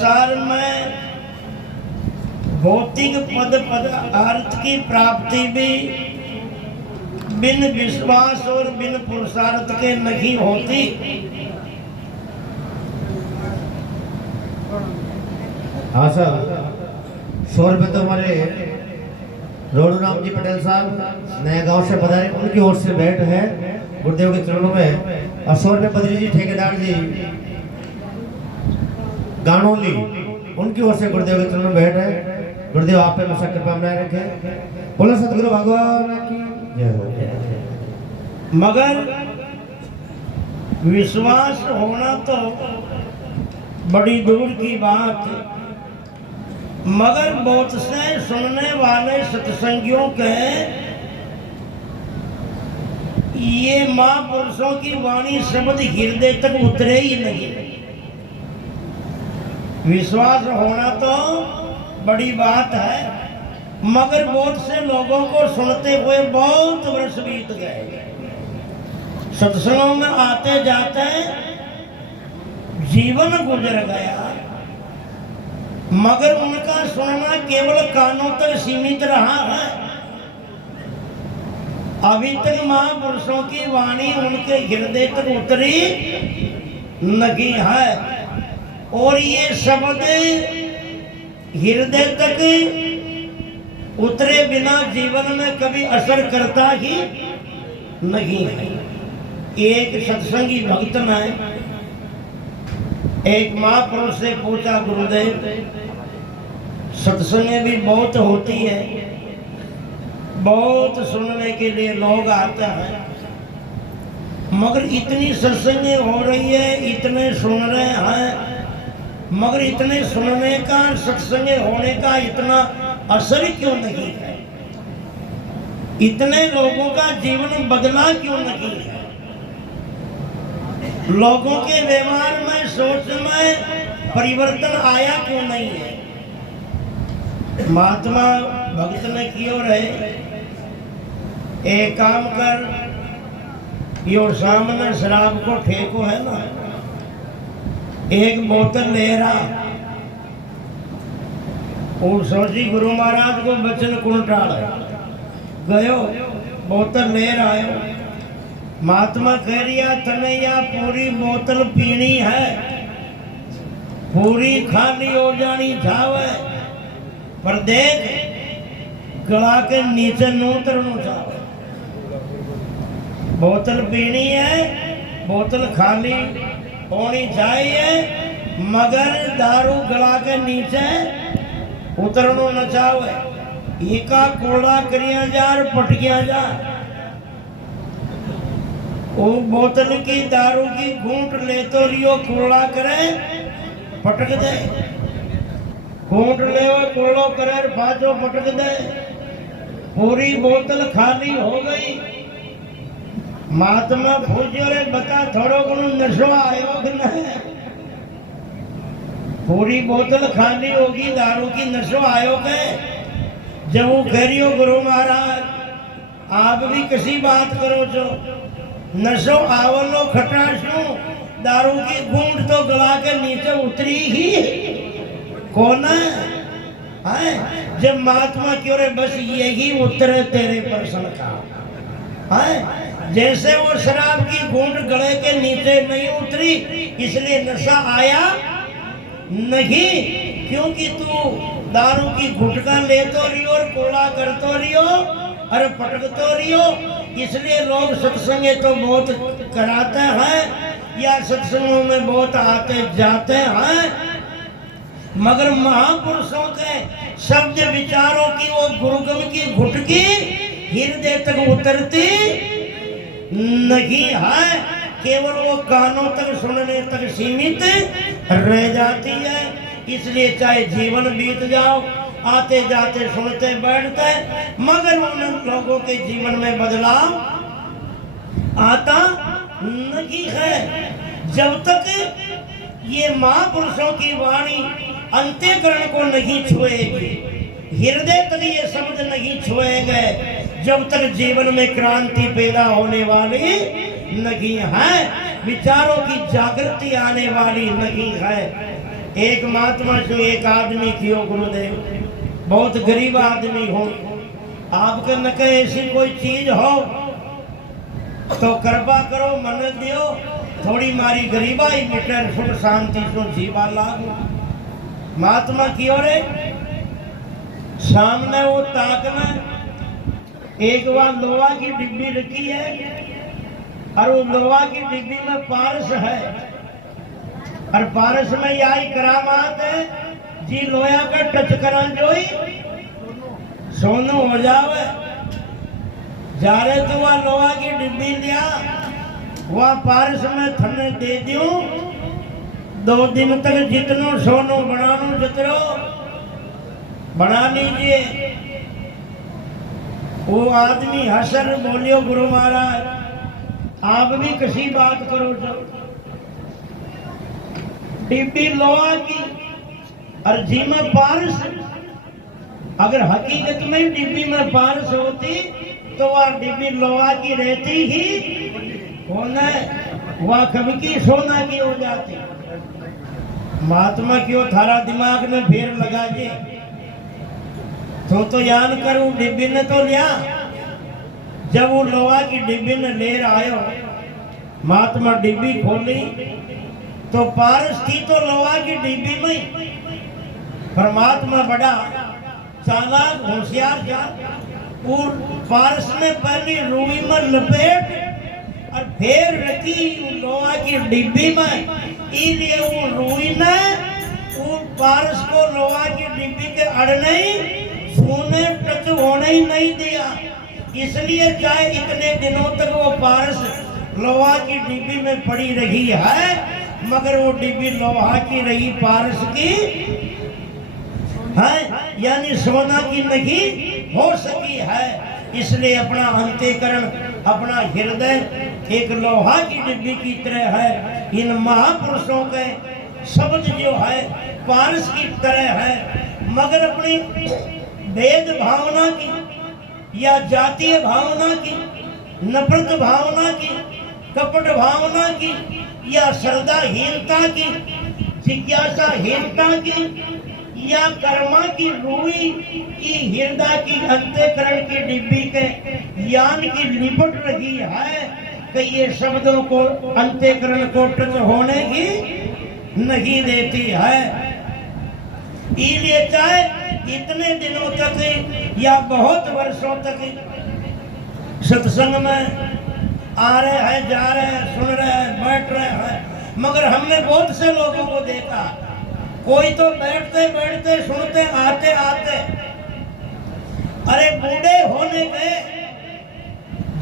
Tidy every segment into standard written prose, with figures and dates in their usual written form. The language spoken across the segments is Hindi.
संसार में भौतिक पद पदार्थ की प्राप्ति भी बिन विश्वास और बिन पुरुषार्थ के नहीं होती। हाँ सर, 100 रुपये तो हमारे रोडू राम जी पटेल साहब नया गांव से पधारे, उनकी ओर से भेंट है गुरुदेव के चरणों में। और 100 रुपये बद्री जी ठेकेदार जी गानोली, उनकी ओर से गुरुदेव के चरणों में भेंट है। गुरुदेव आप पे हमेशा कृपा बनाए रखे। बोलो सतगुरु भगवान की जय हो। मगर विश्वास होना तो बड़ी दूर की बात है, मगर बहुत से सुनने वाले सत्संगियों के ये महापुरुषों की वाणी शब्द हृदय तक उतरे ही नहीं। विश्वास होना तो बड़ी बात है, मगर बहुत से लोगों को सुनते हुए बहुत वर्ष बीत गए, सत्संगों में आते जाते जीवन गुजर गया, मगर उनका सुनना केवल कानों तक सीमित रहा है। अभी तक महापुरुषों की वाणी उनके हृदय तक उतरी नहीं है, और ये शब्द हृदय तक उतरे बिना जीवन में कभी असर करता ही नहीं है। एक सत्संगी भक्त ने एक महापुरुष से पूछा, गुरुदेव सत्संग भी बहुत होती है, बहुत सुनने के लिए लोग आते हैं, मगर इतनी सत्संग हो रही है, इतने सुन रहे हैं, मगर इतने सुनने का सत्संग होने का इतना असर क्यों नहीं है? इतने लोगों का जीवन बदला क्यों नहीं है? लोगों के व्यवहार में सोच में परिवर्तन आया क्यों नहीं है? महात्मा भक्त ने क्यों रहे, एक काम कर, यो सामने शराब को ठेको है ना, एक बोतल ले रहा और सोची गुरु महाराज को बचन कौन टाल गयो, बोतल ले रहा है। महात्मा कह रिया तने या पूरी बोतल पीनी है, पूरी खाली हो जानी छावे, पर देख गला के नीचे न उतरना छावे। बोतल पीनी है, बोतल खाली होनी चाहिए, मगर दारू गला के नीचे उतरनो न चाहे। एका कोड़ा करिया जा और पटकिया जा, वो बोतल की दारू की घूंट ले तो रियो कोड़ा करे पटक दे, घूंट ले कोड़ो करे बाजो पटक दे, पूरी बोतल खाली हो गई। महात्मा पूछो रे बता थोड़ो घणो नशो आयो कि नहीं? पूरी बोतल खाली होगी, दारू की नशो आयो के? जब वो कह रही हो गुरु महाराज आप भी किसी बात करो जो नशो आवलो खटाशू, दारू की घूंट तो गला के नीचे उतरी ही कौन है? जब महात्मा क्यों रे बस यही उतरे तेरे प्रश्न का है, जैसे वो शराब की घूंट गले के नीचे नहीं उतरी इसलिए नशा आया नहीं, क्योंकि तू दारू की घुटका ले तो रियो और कोड़ा कर तो रियो और पटक तो रियो। इसलिए लोग सत्संगे तो बहुत कराते हैं या सत्संगों में बहुत आते जाते हैं, मगर महापुरुषों के शब्द विचारों की वो गुरुगम की घुटकी हृदय तक उतरती नहीं है, केवल वो कानों तक सुनने तक सीमित रह जाती है। इसलिए चाहे जीवन बीत जाओ, आते जाते सुनते बैठते, मगर उन लोगों के जीवन में बदलाव आता नहीं है। जब तक ये महापुरुषों की वाणी अंतःकरण को नहीं छुएगी, हृदय तक ये शब्द नहीं छुएंगे, जब तक जीवन में क्रांति पैदा होने वाली नहीं है, विचारों की जागृति आने वाली नहीं है। एक महात्मा जो एक आदमी कियो गुरुदेव, बहुत गरीब आदमी हो, आपके न कहे ऐसी कोई चीज हो तो कृपा करो मन दियो, थोड़ी मारी गरीबाई मिटे, सुख शांति सो जीवा लागू। महात्मा कियो रे, सामने वो ताकना, एक बार लोहा की डिब्बी रखी है और वो लोहा की डिब्बी में पारस है, और पारस में यही करामात है जी, लोहा का टच करा जो ही सोनू हो जावे। जा रहे तो वह लोहा की डिब्बी लिया, वह पारस में थने दे दियो, 2 दिन तक जितनो सोनू बनानो जितनो बना लीजिए। वो आदमी हसर बोलियो गुरु महाराज आप भी किसी बात करो जो, डिब्बी लोहा की और जी में पारस, अगर हकीकत में डिब्बी में पारस होती तो वह डिब्बी लोहा की रहती ही होना, वह कभी की सोना की हो जाती। महात्मा क्यों थारा दिमाग में फेर लगा जे, तो यान करूं डिब्बी ने तो लिया। जब वो लोहा की डिब्बी ने ले आयो, महात्मा डिब्बी खोली तो पारस थी तो लोहा की डिब्बी में। परमात्मा बड़ा चालाक होशियार था, और पारस में पहली रूई में लपेट और फिर रखी लोहा की डिब्बी में, इसलिए वो रूई ने वो पारस को लोहा की डिब्बी के अड़ने छूने टच होने ही नहीं दिया। इसलिए चाहे इतने दिनों तक वो पारस लोहा की डिब्बी में पड़ी रही है, मगर वो डिब्बी लोहा की रही, पारस की है, यानी सोना की नहीं हो सकी है। इसलिए अपना अंतःकरण, अपना हृदय एक लोहा की डिब्बी की तरह है। इन महापुरुषों के शब्द जो है पारस की तरह है, मगर अपनी भेद भावना की या जातीय भावना की, नफरत भावना की, कपट भावना की या श्रद्धाहीनता की, जिज्ञासाहीनता की या कर्मा की रूई की हृदय की अंतःकरण की डिब्बी के यान की लिपट रही है कि ये शब्दों को अंतःकरण को टच होने की नहीं देती है। इसलिए चाहे इतने दिनों तक या बहुत वर्षों तक सत्संग में आ रहे हैं, जा रहे हैं, सुन रहे हैं, बैठ रहे हैं, मगर हमने बहुत से लोगों को देखा, कोई तो बैठते बैठते सुनते आते आते अरे बूढ़े होने में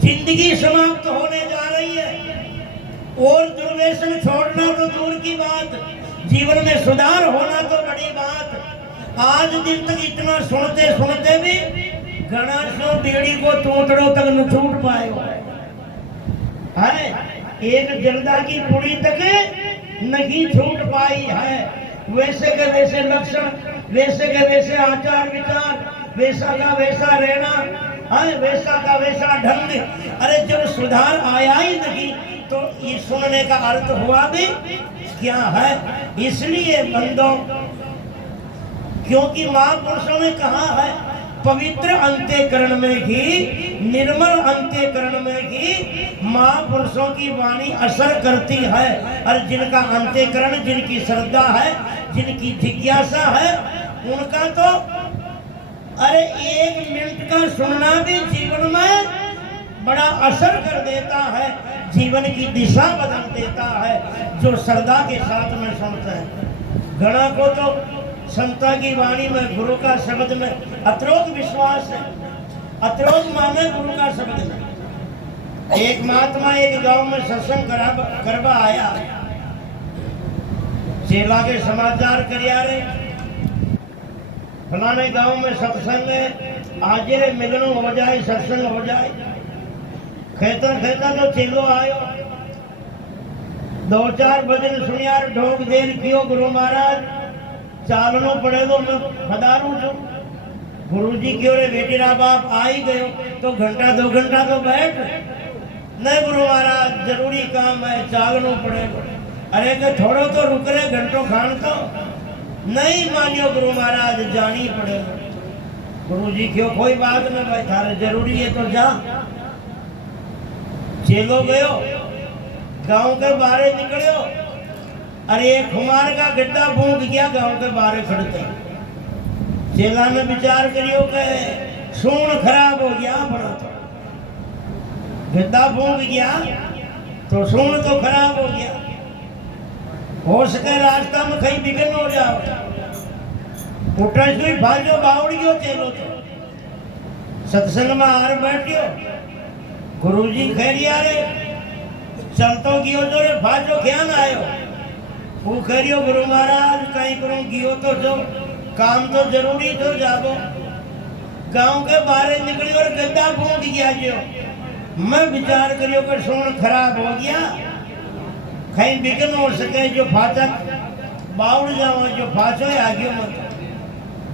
जिंदगी समाप्त होने जा रही है, और दुर्व्यसन छोड़ना तो दूर की बात, जीवन में सुधार होना तो बड़ी बात। आज दिन तक इतना सुनते सुनते भी घना सो बीड़ी को तोतड़ों तक न छूट पाए है, एक जर्दा की पूरी तक नहीं छूट पाई है। वैसे के वैसे लक्षण, वैसे के वैसे आचार विचार, वैसा का वैसा रहना है, वैसा का वैसा ढंग। अरे जब सुधार आया ही नहीं तो ये सुनने का अर्थ हुआ भी क्या है। इसलिए बंदों, क्योंकि महापुरुषों ने कहा है पवित्र अंतःकरण में ही, निर्मल अंतःकरण में ही महापुरुषों की वाणी असर करती है। और जिनका अंतःकरण, जिनकी श्रद्धा है, जिनकी जिज्ञासा है, उनका तो अरे 1 मिनट का सुनना भी जीवन में बड़ा असर कर देता है, जीवन की दिशा बदल देता है, जो श्रद्धा के साथ में सुनते हैं। घना को तो संता की वाणी में, गुरु का शब्द में अतरोक विश्वास है, अतरोक माने गुरु का शब्द में। एक महात्मा एक गांव में सत्संग करवा आया, चेला के समाचार करिया रे, फलाने गांव में सत्संग है, आज रे मिलनो हो जाए, सत्संग हो जाए। कहता कहता तो चेलो आयो, 2-4 भजन सुनिया, ढोक देर कियो गुरु महाराज, चालनो पड़े तो मैं पधारू छू। गुरुजी क्यों रे बेटीरा बाप आ ही गयो तो घंटा 2 घंटा तो बैठ। नहीं गुरु महाराज जरूरी काम है, चालनो पड़ेगा। अरे तो थोड़ो तो रुक रे, घंटों खान तो नहीं मानियो गुरु महाराज जानी पड़े। गुरु जी क्यों कोई बात न भाई थारे जरूरी है तो जा। चेलो गयो गांव के बाहर निकलियो, अरे एक खुमार का गड्ढा फूंक गया गांव के बाहर खड़ते। चेला ने विचार करियो के सूण खराब हो गया बड़ा, तो गड्ढा फूंक गया तो सूण तो खराब हो गया, हो सके रास्ता में कहीं बिगड़ हो जाओ। उठा सुई भाजो बावड़ियो चेलो तो सत्संग में हार बैठियो। गुरुजी खैरिया रे चलतो गियो जो रे भाजो क्या ना आयो। वो खैरियो गुरु महाराज कहीं करूं गियो तो जो काम तो जरूरी तो जाबो। गांव के बाहर निकली और गड्ढा फूंक गया जो। मैं विचार करियो कि सूण खराब हो गया, कहीं बिगन हो सके जो फाचक बाउड़ जाओ जो फाचो आ गयो मत।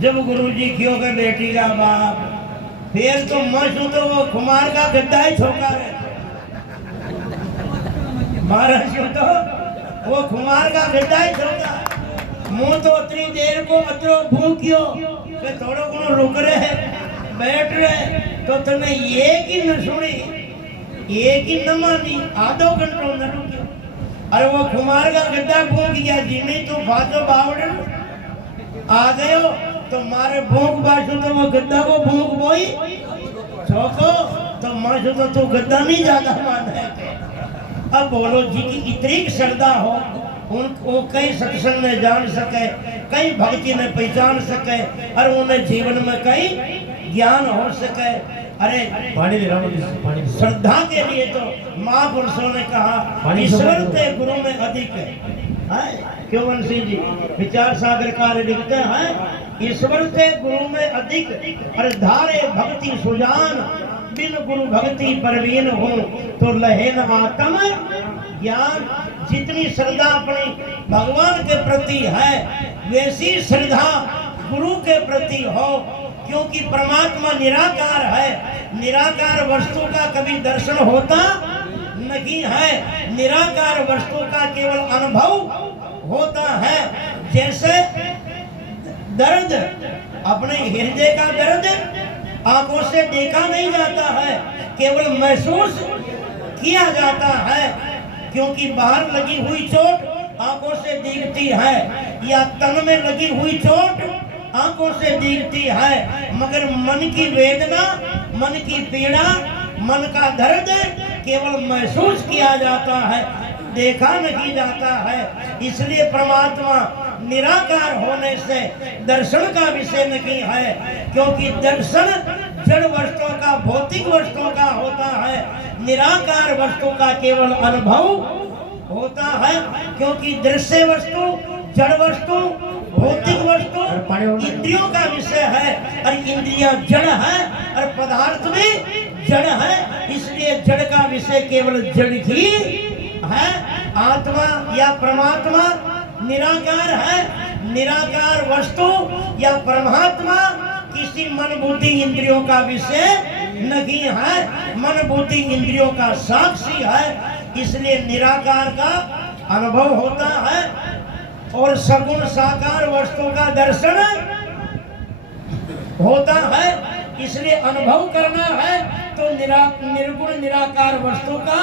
जब गुरुजी क्यों के बेटी का बाप फिर तो मशू तो वो कुमार का गड्ढा ही छोका रहे। महाराज तो वो कुमार का गड्ढा ही छोका। मुंह तो उतनी देर को अतरो भूखियो कि थोड़ो को रुक रहे बैठ रहे तो तने एक ही न सुनी, एक ही न मानी, आधो घंटो न रुकियो। अरे वो कुमार का गड्ढा फूंक गया जिमी तू फाचो बावड़ आ गयो तो मारे भूख बाशु तो वो गद्दा को भूख बोई छोको तो माशु तो तू गद्दा नहीं ज्यादा मान है। अब बोलो जी की इतनी श्रद्धा हो उनको कई सत्संग में जान सके, कई भक्ति में पहचान सके और उन्हें जीवन में कई ज्ञान हो सके। अरे पानी ले रहा हूँ। श्रद्धा के लिए तो महापुरुषों ने कहा ईश्वर ते गुरु में अधिक है। क्यों वंशी जी विचार सागर कार्य लिखते हैं ईश्वर से गुरु में अधिक और धारे भक्ति सुजान बिन गुरु भक्ति परवीन हो तो लहेन आत्म ज्ञान। जितनी श्रद्धा अपनी भगवान के प्रति है वैसी श्रद्धा गुरु के प्रति हो, क्योंकि परमात्मा निराकार है। निराकार वस्तु का कभी दर्शन होता नहीं है, निराकार वस्तु का केवल अनुभव होता है। जैसे दर्द अपने हृदय का दर्द आंखों से देखा नहीं जाता है, केवल महसूस किया जाता है। क्योंकि बाहर लगी हुई चोट आंखों से दिखती है या तन में लगी हुई चोट आंखों से दिखती है, मगर मन की वेदना, मन की पीड़ा, मन का दर्द केवल महसूस किया जाता है, देखा नहीं जाता है। इसलिए परमात्मा निराकार होने से दर्शन का विषय नहीं है, क्योंकि दर्शन जड़ वस्तुओं का, भौतिक वस्तुओं का होता है, निराकार वस्तु का केवल अनुभव होता है। क्योंकि दृश्य वस्तु, जड़ वस्तु, भौतिक वस्तु इंद्रियों का विषय है और इंद्रियां जड़ है और पदार्थ भी जड़ है। इसलिए जड़ का विषय केवल जड़ ही है। आत्मा या परमात्मा निराकार है। निराकार वस्तु या परमात्मा किसी मन बुद्धि इंद्रियों का विषय नहीं है, मन बुद्धि इंद्रियों का साक्षी है। इसलिए निराकार का अनुभव होता है और सगुण साकार वस्तु का दर्शन होता है। इसलिए अनुभव करना है तो निर्गुण निराकार वस्तु का,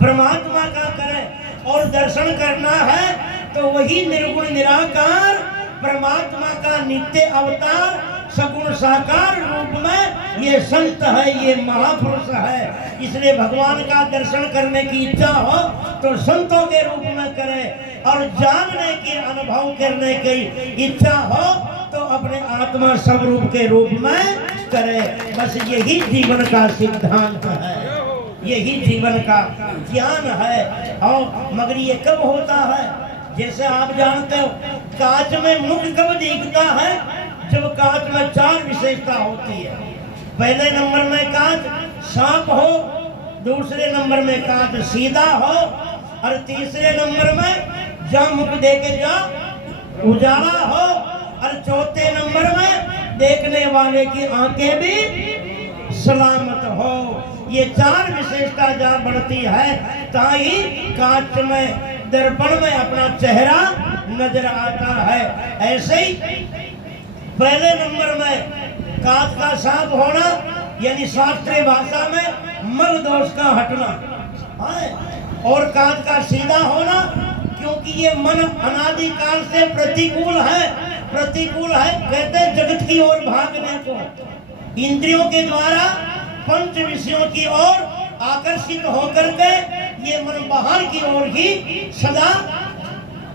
परमात्मा का करें, और दर्शन करना है तो वही निर्गुण निराकार परमात्मा का नित्य अवतार सगुण साकार रूप में ये संत है, ये महापुरुष है। इसलिए भगवान का दर्शन करने की इच्छा हो तो संतों के रूप में करें, और जानने की, अनुभव करने की इच्छा हो तो अपने आत्मा स्वरूप के रूप में करे। बस यही जीवन का सिद्धांत है, यही जीवन का ज्ञान है। और मगर ये कब होता है? जैसे आप जानते हो कांच में मुख कब दिखता है? जब कांच में चार विशेषता होती है। पहले नंबर में कांच सांप हो, दूसरे नंबर में कांच सीधा हो, और तीसरे नंबर में जहाँ मुख देके जा उजाला हो, और चौथे नंबर में देखने वाले की आंखें भी सलामत हो। ये चार विशेषता जहाँ बढ़ती है ताही कांच में, दर्पण में अपना चेहरा नजर आता है। ऐसे ही पहले नंबर में कांच का साफ होना, यानी शास्त्रीय भाषा में मल दोष का हटना है, और कांच का सीधा होना, क्योंकि ये मन अनादिकाल से प्रतिकूल है। प्रतिकूल है कहते हैं जगत की ओर भागने को, इंद्रियों के द्वारा पंच विषयों की ओर आकर्षित होकर के ये मन बाहर की ओर ही सदा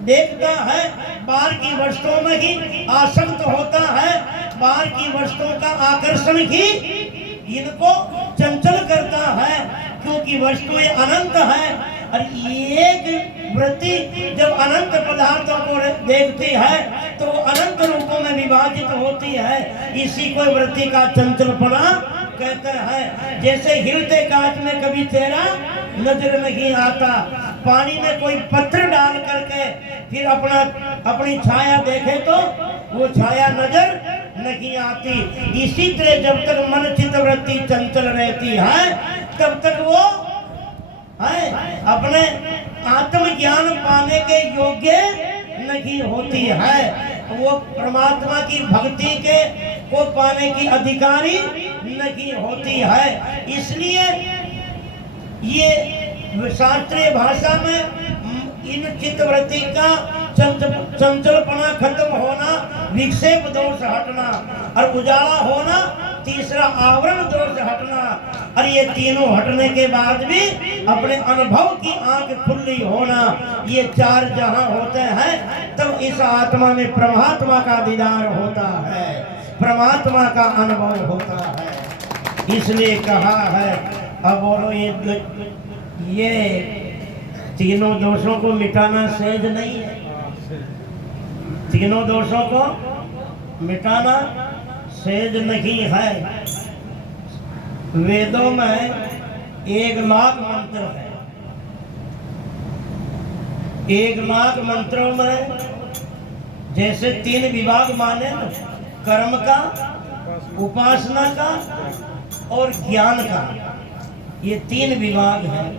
देखता है, बाहर की वस्तुओं में ही आसक्त होता है, बाहर की वस्तुओं का आकर्षण ही इनको चंचल करता है, क्योंकि वस्तुएं अनंत है। और एक वृत्ति जब अनंत पदार्थों को देखती है तो वो अनंत रूपों में विभाजित होती है। इसी को वृत्ति का चंचलपना कहते हैं। जैसे हिलते कांच में कभी चेहरा नजर नहीं आता, पानी में कोई पत्थर डाल करके फिर अपनी छाया देखे तो वो छाया नजर नहीं आती। इसी तरह जब तक मन चित्त वृत्ति चंचल रहती है तब तक वो है अपने आत्मज्ञान पाने के योग्य नहीं होती है। वो परमात्मा की भक्ति के को पाने की अधिकारी नहीं होती है। इसलिए ये शास्त्रीय भाषा में इन चित्तवृत्ति का चंचलपना खत्म होना, विक्षेप दोष हटना और उजाला होना, तीसरा आवरण दोष हटना, और ये तीनों हटने के बाद भी अपने अनुभव की आंख खुली होना, ये चार जहां होते हैं तब इस आत्मा में परमात्मा का दीदार होता है, परमात्मा का अनुभव होता है। इसलिए कहा है, अब बोलो ये तीनों दोषों को मिटाना सहज नहीं है। तीनों दोषों को मिटाना सहज नहीं है। वेदों में 1,00,000 मंत्र है। 1,00,000 मंत्रों में जैसे 3 विभाग माने ना, कर्म का, उपासना का और ज्ञान का, ये 3 विभाग हैं।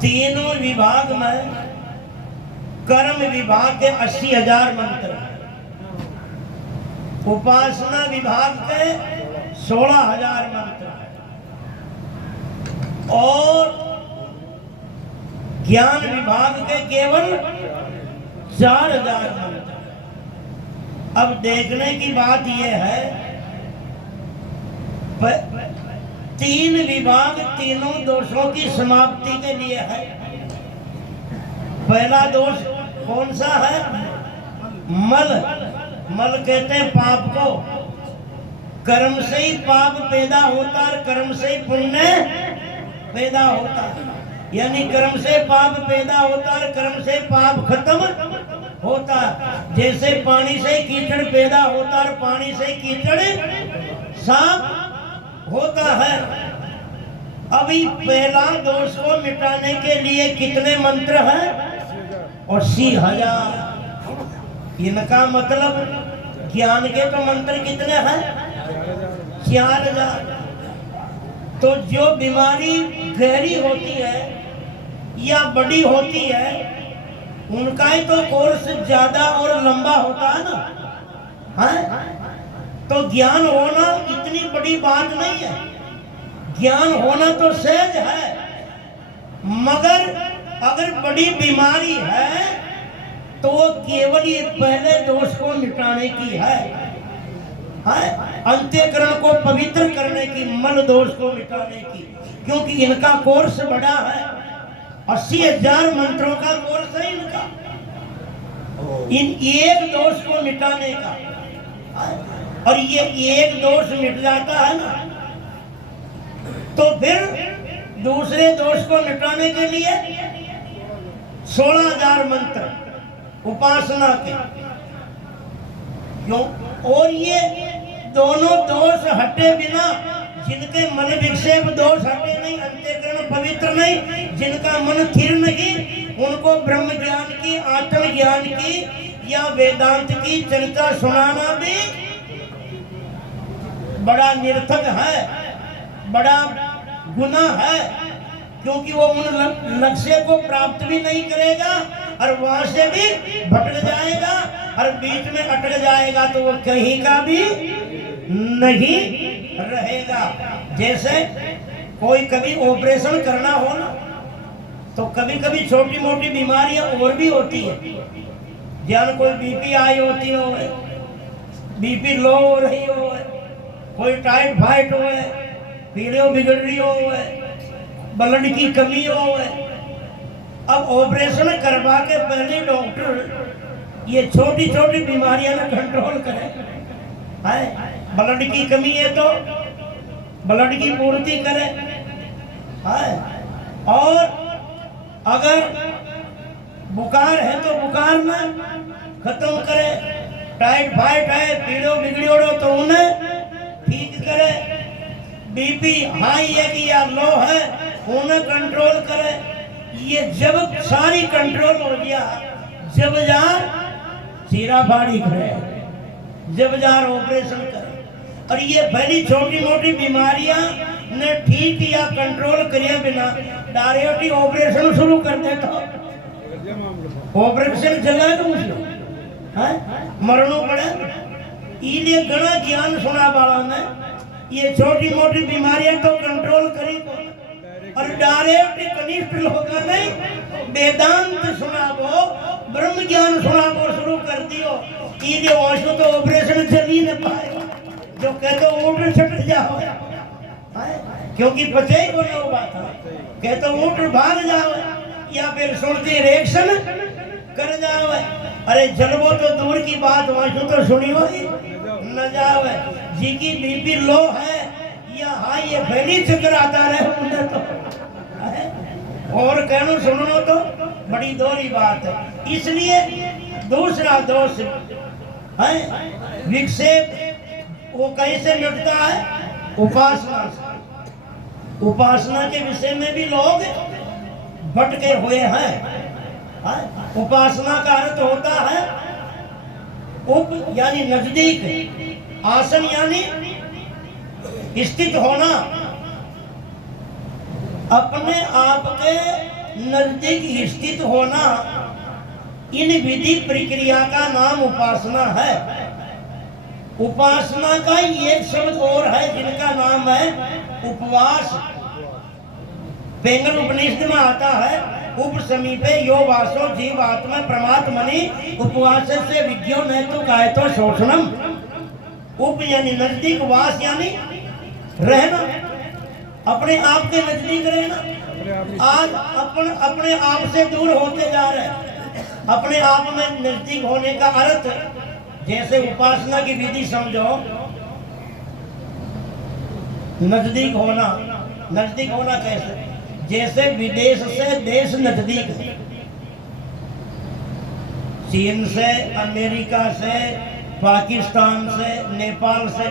तीनों विभाग में कर्म विभाग के 80,000 मंत्र हैं, उपासना विभाग के 16,000 मंत्र हैं और ज्ञान विभाग के केवल 4,000 मंत्र। अब देखने की बात यह है, 3 विभाग तीनों दोषों की समाप्ति के लिए है। पहला दोष कौन सा है? मल। मल कहते हैं पाप को। कर्म से ही पाप पैदा होता है, कर्म से ही पुण्य पैदा होता है। यानी कर्म से पाप पैदा होता है, कर्म से पाप खत्म होता है। जैसे पानी से कीचड़ पैदा होता है, पानी से कीचड़ साफ होता है। अभी पहला दोष को मिटाने के लिए कितने मंत्र हैं? 80,000। इनका मतलब ज्ञान के तो मंत्र कितने हैं? 4,000। तो जो बीमारी गहरी होती है या बड़ी होती है उनका ही तो कोर्स ज्यादा और लंबा होता है ना, है? तो ज्ञान होना इतनी बड़ी बात नहीं है। ज्ञान होना तो सहज है, मगर अगर बड़ी बीमारी है तो वो केवल ये पहले दोष को मिटाने की है, अंत्यकरण को पवित्र करने की, मल दोष को मिटाने की। क्योंकि इनका कोर्स बड़ा है, 80,000 मंत्रों का कोर्स है इनका, इन एक दोष को मिटाने का। और ये एक दोष मिट जाता है ना, तो फिर दूसरे दोष को मिटाने के लिए 16,000 मंत्र उपासना के। क्यों? और ये दोनों दोष हटे बिना, जिनके मन विक्षेप दोष हटे नहीं, अंत्यकरण पवित्र नहीं, जिनका मन स्थिर नहीं, उनको ब्रह्म ज्ञान की, आत्म ज्ञान की या वेदांत की चर्चा सुनाना भी बड़ा निरर्थक है, बड़ा गुनाह है। क्योंकि वो उन लक्ष्य को प्राप्त भी नहीं करेगा और वहां से भी भटक जाएगा और बीच में अटक जाएगा तो वो कहीं का भी नहीं रहेगा। जैसे कोई कभी ऑपरेशन करना हो ना तो कभी कभी छोटी मोटी बीमारियां और भी होती है। जान कोई बीपी आई होती हो, बीपी लो हो रही हो, कोई टाइफाइड हो, पीलियो बिगड़ रही हो, ब्लड की कमी हो। अब ऑपरेशन करवा के पहले डॉक्टर ये छोटी छोटी बीमारियां ना कंट्रोल करे। है ब्लड की कमी है तो ब्लड की पूर्ति करे, है और अगर बुखार है तो बुखार में खत्म करे, टाइफाइड है पीड़ो बिगड़ियो तो उन्हें ठीक करे, बीपी हाई है कि या लो है उन्हें कंट्रोल करे। ये जब सारी कंट्रोल हो गया, जब जार चीरा फाड़ी करे, जब जार ऑपरेशन करे। और ये पहली छोटी मोटी बीमारियां ने ठीक या कंट्रोल करिए बिना डायरेक्ट ही ऑपरेशन शुरू कर दे तो ऑपरेशन चला है मरनो पड़े। इसलिए घना ज्ञान सुना वाला ने ये छोटी मोटी बीमारियां तो कंट्रोल करी और डायरेक्ट कनिष्ठ लोग नहीं वेदांत सुनाबो, ब्रह्म ज्ञान सुनाबो शुरू कर दियो। इसलिए वाशो तो ऑपरेशन चल ही न पाए, जो कहते ऊँट छट जाओ क्योंकि बचे ही को नहीं बात है, कहते ऊँट भाग जाओ या फिर सुनती रिएक्शन कर जाओ। अरे जलबो तो दूर की बात, वाशो तो सुनियो ही न जाओ। जी की बीपी लो है या हाई ये पहली चक्कर आता रहे उन्हें तो और कहनो सुनो तो बड़ी दोहरी बात है। इसलिए दूसरा दोष है विक्षेप, वो कैसे मिटता है? उपासना से। उपासना के विषय में भी लोग भटके हुए हैं। उपासना का अर्थ होता है उप यानी नजदीक, आसन यानी स्थित होना, अपने आप के नजदीक स्थित होना। इन विधि प्रक्रिया का नाम उपासना है। उपासना का एक शब्द और है जिनका नाम है उपवास। पेंगल उपनिषद में आता है उप समीपे यो वासो जीवात्मा परमात्मनि उपवास से विज्ञो न तो काय तो शोषणम। उप यानी नजदीक, वास यानी रहना, अपने आप के नजदीक रहना। आज अपने आप से दूर होते जा रहे हैं। अपने आप में नजदीक होने का अर्थ, जैसे उपासना की विधि समझो, नजदीक होना। नजदीक होना कैसे? जैसे विदेश से देश नजदीक है, चीन से, अमेरिका से, पाकिस्तान से, नेपाल से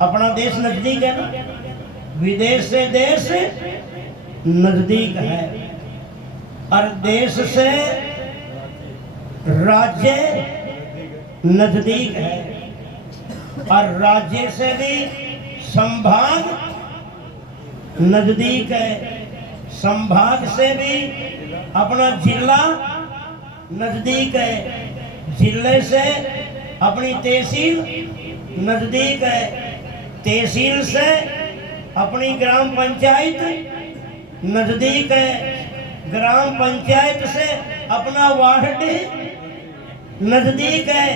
अपना देश नजदीक है ना। विदेश से देश नजदीक है और देश से राज्य नजदीक है और राज्य से भी संभाग नजदीक है, संभाग से भी अपना जिला नजदीक है, जिले से अपनी तहसील नजदीक है, तहसील से अपनी ग्राम पंचायत नजदीक है, ग्राम पंचायत से अपना वार्ड नजदीक है,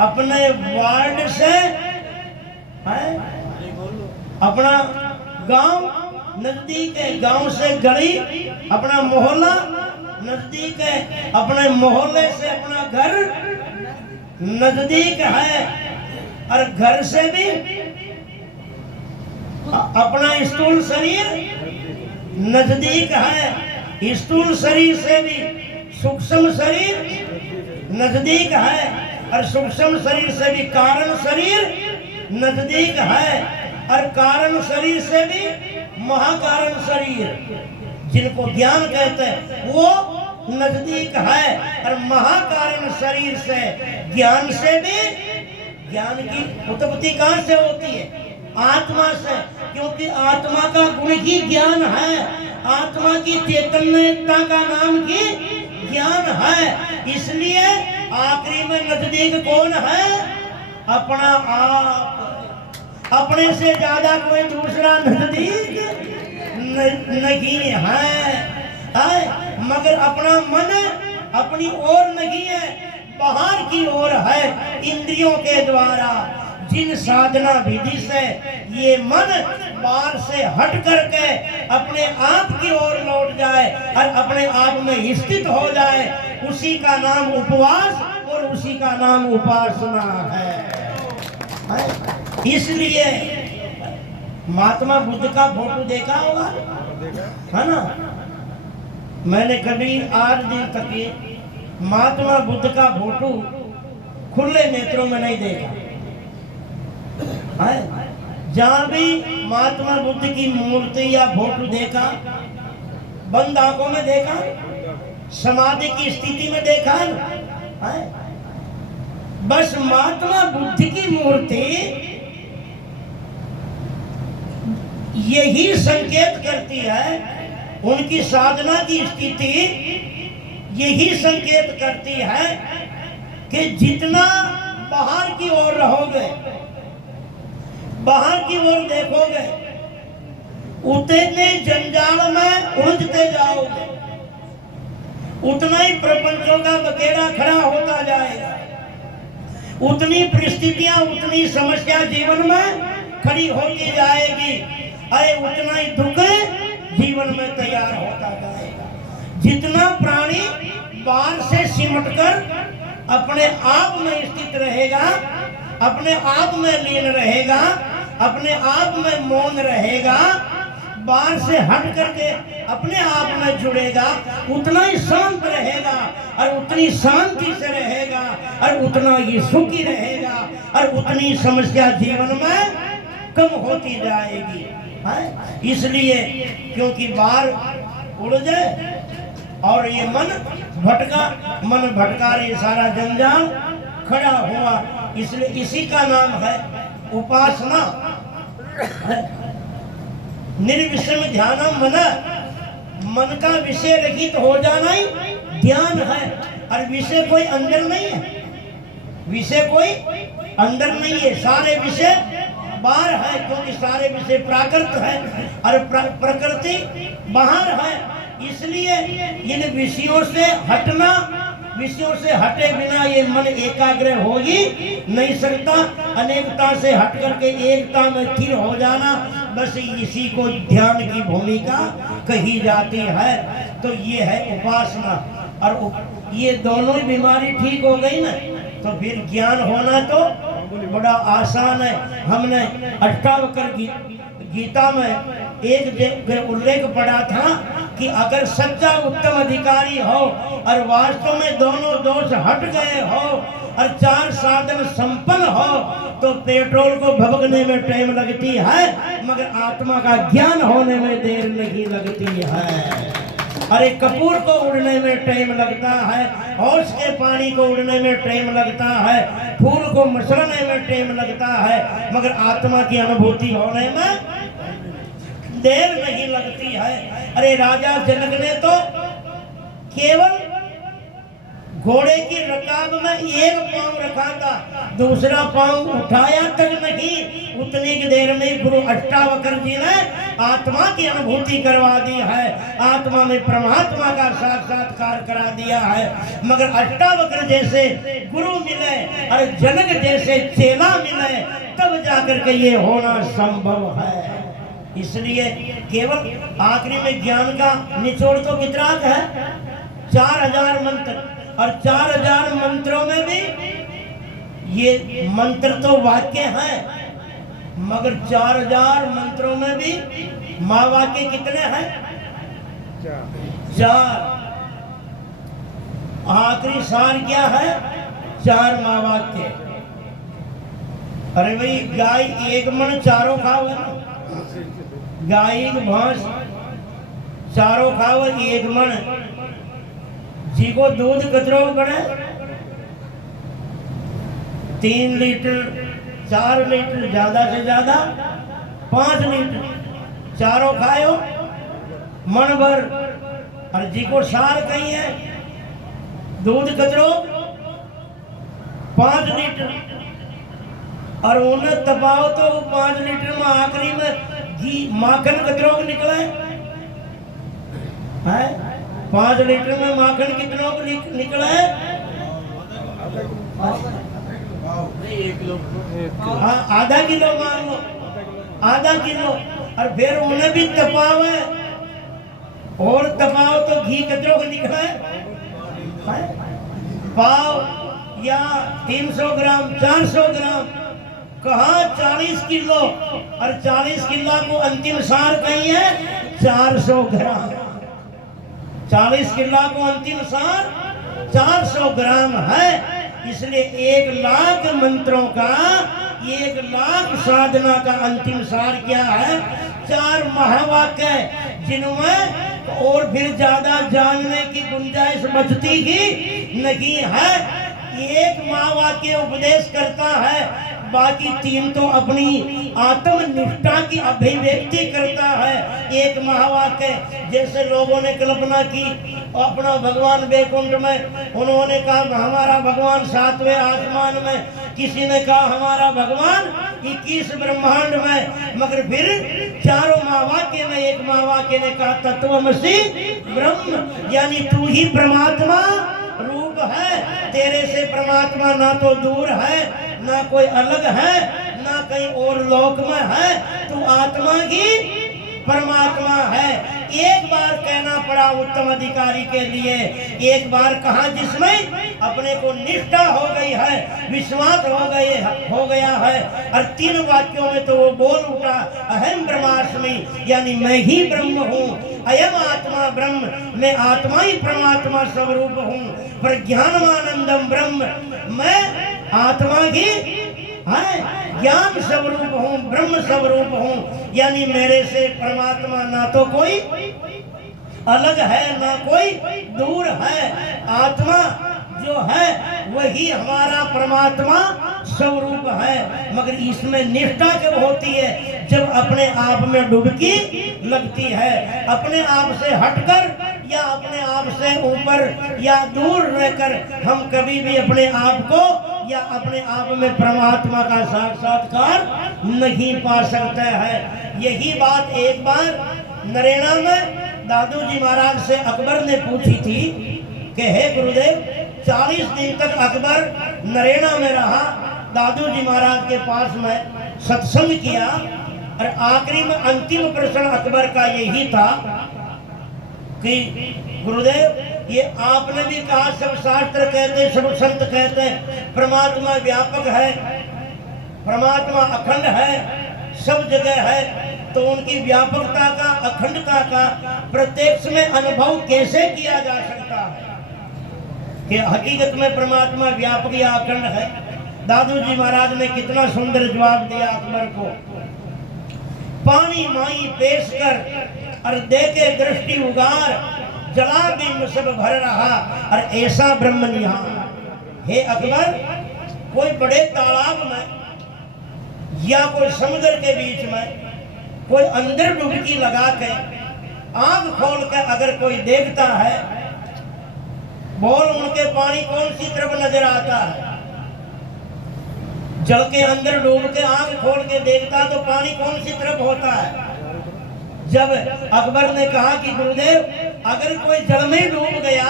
अपने वार्ड से अपना गांव नजदीक है, गांव से गली अपना मोहल्ला नजदीक है, अपने मोहल्ले से अपना घर नजदीक है और घर से भी अपना स्थूल शरीर नजदीक है, स्थूल शरीर से भी सूक्ष्म शरीर नजदीक है और सूक्ष्म शरीर से भी कारण शरीर नजदीक है और कारण शरीर से भी महाकारण शरीर जिनको ज्ञान कहते हैं वो नजदीक है और महाकारण शरीर से ज्ञान से भी, ज्ञान की उत्पत्ति कहां से होती है? आत्मा से, क्योंकि आत्मा का गुण ही ज्ञान है। आत्मा की चैतन्यता का नाम की ज्ञान है। इसलिए आखिरी में नजदीक कौन है? अपना आप। अपने से ज्यादा कोई दूसरा नजदीक नहीं है। मगर अपना मन अपनी ओर नहीं है, बाहर की ओर है। इंद्रियों के द्वारा जिन साधना विधि से ये मन बाहर से हट करके अपने आप की ओर लौट जाए और अपने आप में स्थित हो जाए, उसी का नाम उपवास और उसी का नाम उपासना है। इसलिए महात्मा बुद्ध का फोटो देखा होगा, है ना? मैंने कभी आज दिन तक महात्मा बुद्ध का फोटो खुले नेत्रों में नहीं देखा है। जहां भी महात्मा बुद्ध की मूर्ति या फोटो देखा, बंद आंखों में देखा, समाधि की स्थिति में देखा है। बस महात्मा बुद्ध की मूर्ति यही संकेत करती है, उनकी साधना की स्थिति यही संकेत करती है कि जितना बाहर की ओर रहोगे, बाहर की ओर देखोगे, उतने जंजाल में उलझते जाओगे, उतना ही प्रपंचों का बखेड़ा खड़ा होता जाएगा, उतनी परिस्थितियां, उतनी समस्या जीवन में खड़ी होती जाएगी। अरे उतना ही दुख जीवन में तैयार होता जाएगा। जितना प्राणी बाहर से सिमटकर अपने आप में स्थित रहेगा, अपने आप में लीन रहेगा, अपने आप में मौन रहेगा, बाहर से हट करके अपने आप में जुड़ेगा, उतना ही शांत रहेगा और उतनी शांति से रहेगा और उतना ही सुखी रहेगा और उतनी समस्या जीवन में कम होती जाएगी। इसलिए क्योंकि बाहर उड़ जाए और ये मन भटका रे सारा जंजाल खड़ा हुआ, इसलिए इसी का नाम है उपासना। निर्विषम ध्यानम मन का विषय रहित हो जाना ही ध्यान है। और विषय कोई अंदर नहीं है, विषय कोई अंदर नहीं है, सारे विषय बाहर है, क्योंकि सारे विषय प्राकृत है और प्रकृति बाहर है। इसलिए इन विषयों से हटना, विषयों से हटे बिना ये मन एकाग्र हो ही नहीं सकता। अनेकता से हट करके एकता में स्थिर हो जाना, बस इसी को ध्यान की भूमिका कही जाती है। तो ये है उपासना। और ये दोनों ही बीमारी ठीक हो गई ना, तो फिर ज्ञान होना तो बड़ा आसान है। हमने अष्टावक्र गीता में एक जगह उल्लेख पढ़ा था कि अगर सच्चा उत्तम अधिकारी हो और वास्तव में दोनों दोष हट गए हो और चार साधन संपन्न हो, तो पेट्रोल को भभकने में टाइम लगती है, मगर आत्मा का ज्ञान होने में देर नहीं लगती है। अरे कपूर को उड़ने में टाइम लगता है, होश के पानी को उड़ने में टाइम लगता है, फूल को मसलने में टाइम लगता है, मगर आत्मा की अनुभूति होने में देर नहीं लगती है। अरे राजा जनक ने तो केवल घोड़े की रकाब में एक पांव रखा था, दूसरा पांव उठाया तक नहीं, उतनी की देर में गुरु अष्टावक्र जी ने आत्मा की अनुभूति करवा दी है, आत्मा में परमात्मा का साक्षात्कार करा दिया है। मगर अष्टावक्र जैसे गुरु मिले और जनक जैसे चेला मिले, तब जाकर के ये होना संभव है। इसलिए केवल आखिरी में ज्ञान का निचोड़ तो वितराग है, 4000 मंत्र, और 4000 मंत्रों में भी ये मंत्र तो वाक्य हैं, मगर 4000 मंत्रों में भी महावाक्य कितने हैं? 4। आखिरी सार क्या है? 4 महावाक्य। अरे भाई गाय एक मन चारों खाओ, गाय भैंस चारों खाओ एक मन, जी को दूध कतरो पड़े 3 लीटर 4 लीटर, ज्यादा से ज्यादा 5 लीटर चारों खायो मन भर। और जी को सार कही है दूध कचरो 5 लीटर और उन्हें तपाओ तो 5 लीटर में आखिरी में घी माखन कचरो निकला है 5 लीटर में माखन कितनों को निकला है? हाँ, आधा किलो मान लो, आधा किलो। और फिर उन्हें भी तपाओ है और तपाओ तो घी कचरो को निकला है पाव या 300 ग्राम 400 ग्राम कहाँ 40 किलो और 40 किलो को अंतिम सार कहीं है 400 ग्राम 40 किलो को अंतिम सार 400 ग्राम है। इसलिए 1 लाख मंत्रों का 1 लाख साधना का अंतिम सार क्या है? 4 महावाक्य जिनमें और फिर ज्यादा जानने की गुंजाइश बचती ही नहीं है। 1 महावाक्य उपदेश करता है, बाकी 3 तो अपनी आत्मनिष्ठा की अभिव्यक्ति करता है। 1 महावाक्य जैसे लोगों ने कल्पना की अपना भगवान वैकुंठ में, उन्होंने कहा हमारा भगवान 7वें आसमान में, किसी ने कहा हमारा भगवान 21 ब्रह्मांड में, मगर फिर 4 महावाक्य में 1 महावाक्य ने कहा तत्वमसि ब्रह्म, यानी तू ही परमात्मा रूप है। तेरे से परमात्मा ना तो दूर है, ना कोई अलग है, ना कहीं और लोक में है, तू आत्मा ही परमात्मा है। एक बार कहना पड़ा उत्तम अधिकारी के लिए, एक बार कहा जिसमें अपने को निष्ठा हो गई है, विश्वास हो गया है। और 3 वाक्यों में तो वो बोल उठा अहम ब्रह्मास्मि, यानी मैं ही ब्रह्म हूँ। अयम आत्मा ब्रह्म, मैं आत्मा ही परमात्मा स्वरूप हूँ। प्रज्ञानमानंदम ब्रह्म, मैं आत्मा ही है, ज्ञान स्वरूप हूँ, ब्रह्म स्वरूप हूँ। यानी मेरे से परमात्मा ना तो कोई अलग है, ना कोई दूर है। आत्मा जो है वही हमारा परमात्मा स्वरूप है। मगर इसमें निष्ठा कब होती है? जब अपने आप में डुबकी लगती है। अपने आप से हटकर या अपने आप से ऊपर या दूर रहकर हम कभी भी अपने आप को या अपने आप में परमात्मा का साक्षात्कार नहीं पा सकते हैं। यही बात एक बार नरेना में दादू जी महाराज से अकबर ने पूछी थी कि हे गुरुदेव, 40 दिन तक अकबर नरेना में रहा, दादू जी महाराज के पास में सत्संग किया, और आखिरी में अंतिम प्रश्न अकबर का यही था कि गुरुदेव, ये आपने भी कहा, सब शास्त्र कहते, सब संत कहते परमात्मा व्यापक है, परमात्मा अखंड है, सब जगह है, तो उनकी व्यापकता का, अखंडता का प्रत्यक्ष में अनुभव कैसे किया जा सकता है कि हकीकत में परमात्मा व्यापक या अखंड है? दादू जी महाराज ने कितना सुंदर जवाब दिया अकबर को। पानी माई पेश कर और देखे दृष्टि उगार, जला बिंब सब भर रहा और ऐसा ब्रह्म निहार। हे अकबर, कोई बड़े तालाब में या कोई समुद्र के बीच में कोई अंदर डुबकी लगा के आंख खोल के अगर कोई देखता है, बोल उनके पानी कौन सी तरफ नजर आता है? जल के अंदर डूब के आंख खोल के देखता तो पानी कौन सी तरफ होता है? जब अकबर ने कहा कि गुरुदेव, अगर कोई जल में डूब गया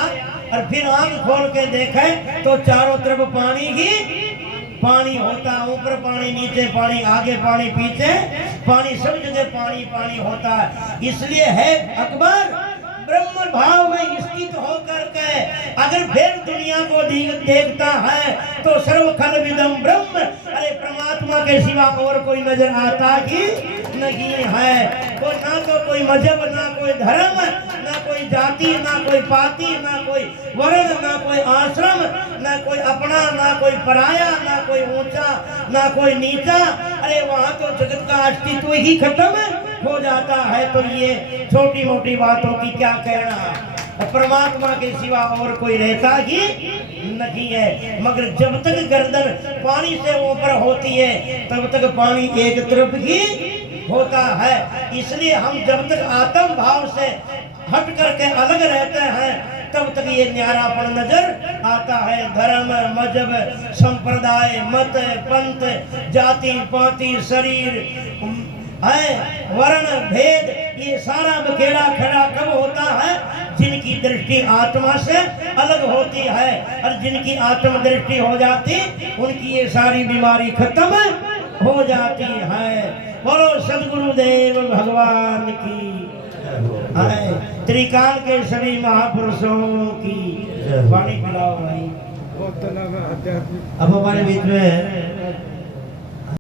और फिर आंख खोल के देखे तो चारों तरफ पानी ही पानी होता, ऊपर पानी, नीचे पानी, आगे पानी, पीछे पानी, सब जगह पानी पानी होता है। इसलिए है अकबर, ब्रह्म भाव में स्थित होकर के अगर फिर दुनिया को देखता है तो सर्वखल विदम ब्रह्म, अरे परमात्मा के सिवा और कोई नजर आता ही नहीं है। तो ना तो कोई मजहब, ना कोई धर्म, ना कोई जाति, ना कोई पाति, ना कोई वर्ण, ना कोई आश्रम, ना कोई अपना, ना कोई पराया, ना कोई ऊंचा, ना कोई नीचा। अरे वहाँ तो जगत का अस्तित्व ही खत्म हो जाता है। तो ये छोटी मोटी बातों की क्या कहना, परमात्मा के सिवा और कोई रहता ही नहीं है। मगर जब तक गर्दन पानी से ऊपर होती है तब तक पानी एक तरफ ही होता है। इसलिए हम जब तक आत्म भाव से हट करके अलग रहते हैं तब तक ये न्यारापन नजर आता है। धर्म, मजहब, संप्रदाय, मत, पंथ, जाति पाति, शरीर है, वर्ण भेद, ये सारा बखेड़ा खड़ा कब होता है? जिनकी दृष्टि आत्मा से अलग होती है, और जिनकी आत्म दृष्टि हो जाती उनकी ये सारी बीमारी खत्म हो जाती है। बोलो सदगुरुदेव भगवान की है, त्रिकाल के सभी महापुरुषों की। पानी पिलाओ भाई। अब हमारे बीच में